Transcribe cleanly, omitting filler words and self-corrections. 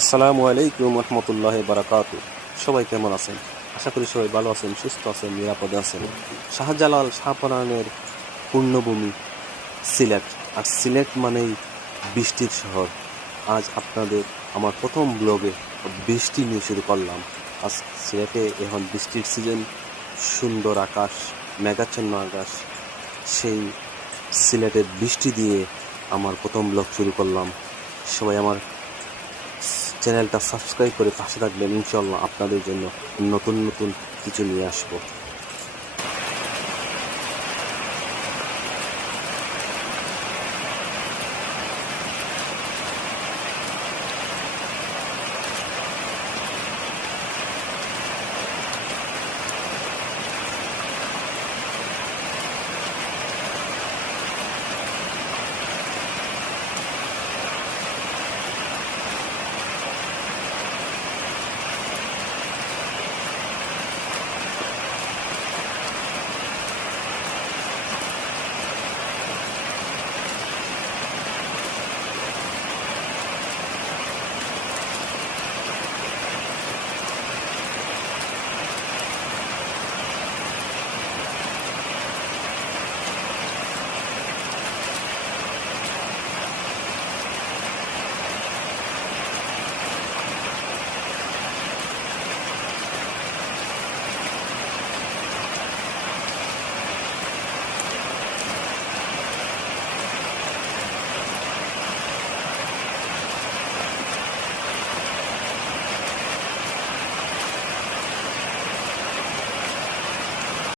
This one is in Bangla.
আসসালামু আলাইকুম রহমতুল্লাহ বারাকাতু। সবাই কেমন আছেন? আশা করি সবাই ভালো আছেন, সুস্থ আছেন, নিরাপদে আছেন। শাহজালাল শাহপরানের পূর্ণভূমি সিলেট, আর সিলেট মানেই বৃষ্টির শহর। আজ আপনাদের আমার প্রথম ব্লগে বৃষ্টি নিয়ে শুরু করলাম। আজ সিলেটে এখন বৃষ্টির সিজন, সুন্দর আকাশ, মেঘাচ্ছন্ন আকাশ। সেই সিলেটের বৃষ্টি দিয়ে আমার প্রথম ব্লগ শুরু করলাম। সবাই আমার চ্যানেলটা সাবস্ক্রাইব করে পাশে থাকবেন। ইনশাআল্লাহ আপনাদের জন্য নতুন নতুন কিছু নিয়ে আসবো।